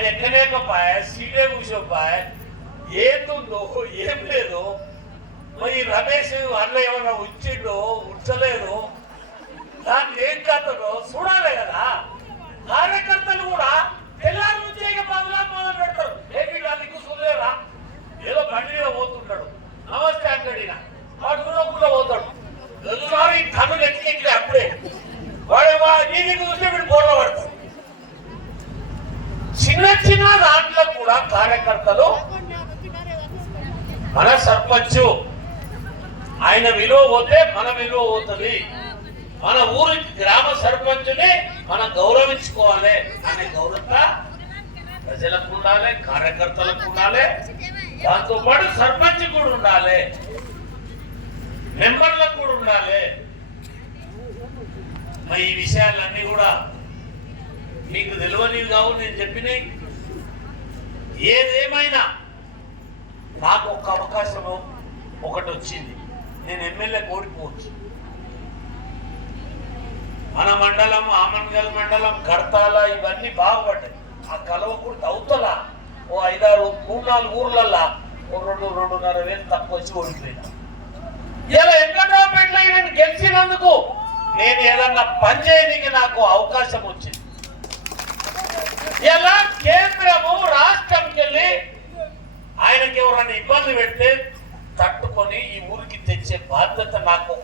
ఆయన ఎక్కలేకపోయా, సీటే కూర్చోపాయ, ఏదుందో ఏం లేదు. మరి రమేష్ అందులో ఏమన్నా ఉంచిండో ఉంచలేదు, దాన్ని ఏం కథలో చూడాలి కదా. కార్యకర్తలు కూడా తెల్లారి నుంచే మొదలు పెడతారు. ఏమి వాళ్ళకి చూడలేరా, ఏదో బండి మీద పోతుంటాడు, నమస్తే అంగడిన వాడు కూడా పోతాడు. ఒకసారి కన్నులు ఎత్తికెక్కి అప్పుడే వాడు నీకు చూస్తే వీడు బోర్లో పడతాడు. చిన్న చిన్న దాంట్లో కూడా కార్యకర్తలు మన సర్పంచ్ ఆయన విలువ పోతే మన విలువ పోతుంది. మన ఊరి గ్రామ సర్పంచుని మనం గౌరవించుకోవాలి అనే గౌరవ ప్రజలకు ఉండాలి, కార్యకర్తలకు ఉండాలి, దాంతో పాటు సర్పంచ్ కూడా ఉండాలి, మెంబర్లకు కూడా ఉండాలి. మరి ఈ విషయాలన్నీ కూడా మీకు తెలియనివి కావు, నేను చెప్పినాయి. ఏదేమైనా నాకు ఒక్క అవకాశము ఒకటి వచ్చింది, నేను ఎమ్మెల్యే ఓడిపోవచ్చు. మన మండలం, ఆమన్గల్ మండలం, కడతాల ఇవన్నీ బాగుపడ్డాయి. ఆ కలవకూడదు అవతల ఓ 5-6 3-4 ఊర్లల్లా ఓ 2-2.5 వేలు తక్కువ వచ్చి ఓడిపోయినా. ఇలా వెంకటరావుపేటలో నేను గెలిచినందుకు నేను ఏదన్నా పని చేయడానికి నాకు అవకాశం వచ్చింది. ఇలా కేంద్రము రాష్ట్రంకి వెళ్ళి ఆయనకి ఎవరైనా ఇబ్బంది పెడితే తట్టుకొని ఈ ఊరికి తెచ్చే బాధ్యత నాకు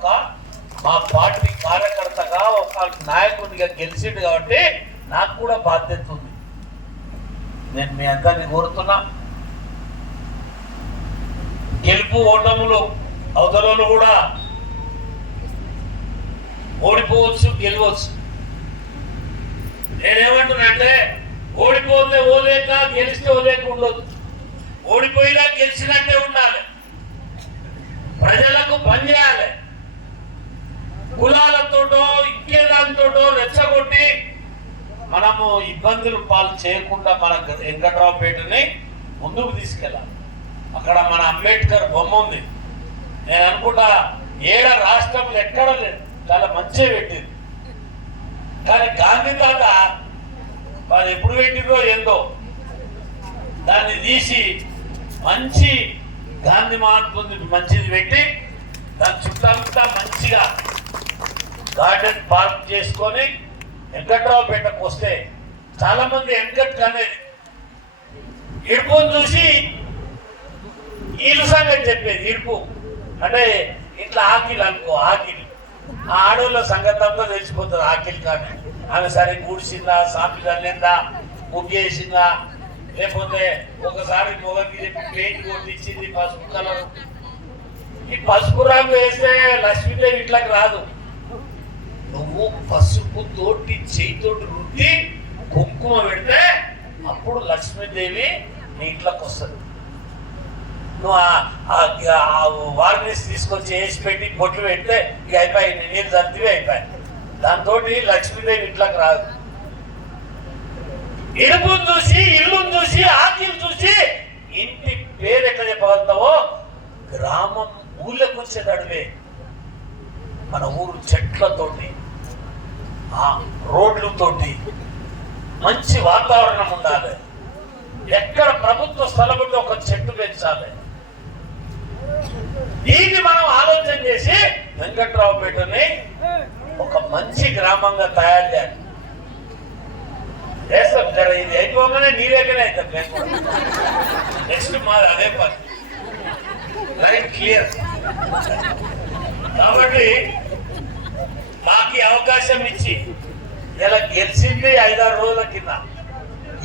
మా పార్టీ కార్యకర్తగా ఒక నాయకుడిగా గెలిచిండు కాబట్టి నాకు కూడా బాధ్యత ఉంది. నేను మీ అందరినీ కోరుతున్నా, గెలుపు ఓటములు అవతలలో కూడా ఓడిపోవచ్చు, గెలవచ్చు. నేనేమంటున్నానంటే ఓడిపోతే ఓలేక, గెలిస్తే ఓలేక ఉండదు. ఓడిపోయినా గెలిచినట్టే ఉండాలి, ప్రజలకు పనిచేయాలి. కులాలతోటో ఇంకేదానితోటో రెచ్చగొట్టి మనము ఇబ్బందులు పాలు చేయకుండా మన వెంకట్రావుపేటని ముందుకు తీసుకెళ్ళాలి. అక్కడ మన అంబేద్కర్ బొమ్మ ఉంది. నేను అనుకుంటా రాష్ట్రంలో ఎక్కడ లేదు, చాలా మంచిగా పెట్టింది. కానీ గాంధీ తాత వాళ్ళు ఎప్పుడు పెట్టిందో ఏందో దాన్ని తీసి మంచి గాంధీ మహాత్ముంది మంచిది పెట్టి దాని చుట్టంతా మంచిగా గార్డెన్ పార్క్ చేసుకొని వెంకట్రావుపేటకు వస్తే చాలా మంది వెంకట్ అనేది ఇడుపుని చూసి ఈలు సంగతి చెప్పేది. ఇడుపు అంటే ఇట్లా ఆకిలు అనుకో, ఆకిలు ఆ ఆడోళ్ళ సంగతంగా తెలిసిపోతుంది. ఆకిలి కానీ ఆమె సరే కూడిసిందా, సాపి చల్లిందా, ముగ్గేసిందా, లేకపోతే ఒకసారి మొగకి చెప్పి పెయింట్ కొట్టించింది పసుపు కలర్. ఈ పసుపు రంగు వేస్తే లక్ష్మీదేవి ఇట్లకి రాదు. నువ్వు పసుపు తోటి చేయితోటి రుద్ది కుంకుమ పెడితే అప్పుడు లక్ష్మీదేవి నీ ఇంట్లోకి వస్తుంది. నువ్వు వారిని తీసుకొచ్చి వేసి పెట్టి బొట్లు పెడితే ఇక అయిపోయి నీళ్ళు చదివి అయిపోయి. దాంతో లక్ష్మీదేవి ఇంట్లోకి రాదు. ఇడుపును చూసి, ఇల్లును చూసి, ఆకిలు చూసి ఇంటి పేరు ఎట్లా చెప్పగలుగుతావో గ్రామం ఊళ్ళకి వచ్చేటడువే. మన ఊరు చెట్లతోటి, రోడ్లతోటి మంచి వాతావరణం ఉండాలి. ఎక్కడ ప్రభుత్వ స్థలం ఉంటే ఒక చెట్టు పెంచాలి. దీన్ని మనం ఆలోచన చేసి వెంకట్రావుపేటని ఒక మంచి గ్రామంగా తయారు చేయాలి. చేస్తాం జర, ఇది అయిపోగానే నీవేకనే అవుతాం. నెక్స్ట్ మాది అదే పని, లైన్ క్లియర్. కాబట్టి మాకు అవకాశం ఇచ్చి ఇలా గెలిచింది 5-6 రోజుల కింద.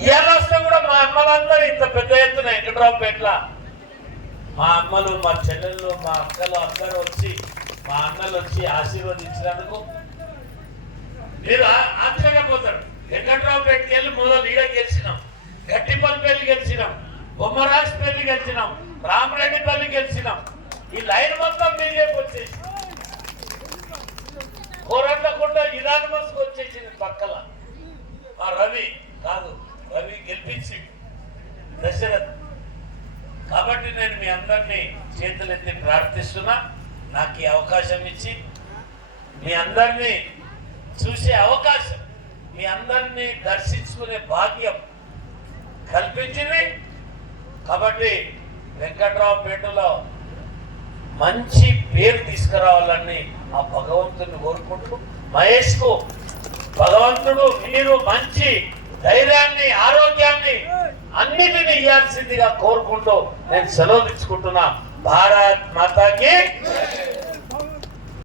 ఇవాళ వస్తే కూడా మా అమ్మలందరూ ఇంత పెద్ద ఎత్తున వెంకట్రావుపేటలో మా అమ్మలు, మా చెల్లెళ్ళు, మా అక్కలు అందరూ వచ్చి, మా అన్నలు వచ్చి ఆశీర్వదించినందుకు మీరు ఆశ్చర్యపోతాడు. వెంకట్రావుపేటకి వెళ్ళి మొదలు ఈడ గెలిచినాం, గట్టిపల్లిపల్లి గెలిచినాం, బొమ్మరాజుపల్లి గెలిచినాం, రామరెడ్డిపల్లి గెలిచినాం. ఈ లైన్ మొత్తం బీజేపీ వచ్చేసి కోరట్లకుంట యునానిమస్ వచ్చేసింది పక్కల. ఆ రవి గెలిపించి దశరథ్. కాబట్టి నేను మీ అందరినీ చేతులెత్తి ప్రార్థిస్తున్నా, నాకు ఈ అవకాశం ఇచ్చి మీ అందరినీ చూసే అవకాశం, మీ అందరినీ దర్శించుకునే భాగ్యం కల్పించింది. కాబట్టి వెంకట్రావుపేటలో మంచి పేరు తీసుకురావాలని ఆ భగవంతుని కోరుకుంటూ మహేష్ కు భగవంతుడు మీరు మంచి ధైర్యాన్ని ఆరోగ్యాన్ని అన్నిటిని ఇవ్వాల్సిందిగా కోరుకుంటూ నేను సెలవు తీసుకుంటున్నా. భారత్ మాతాకి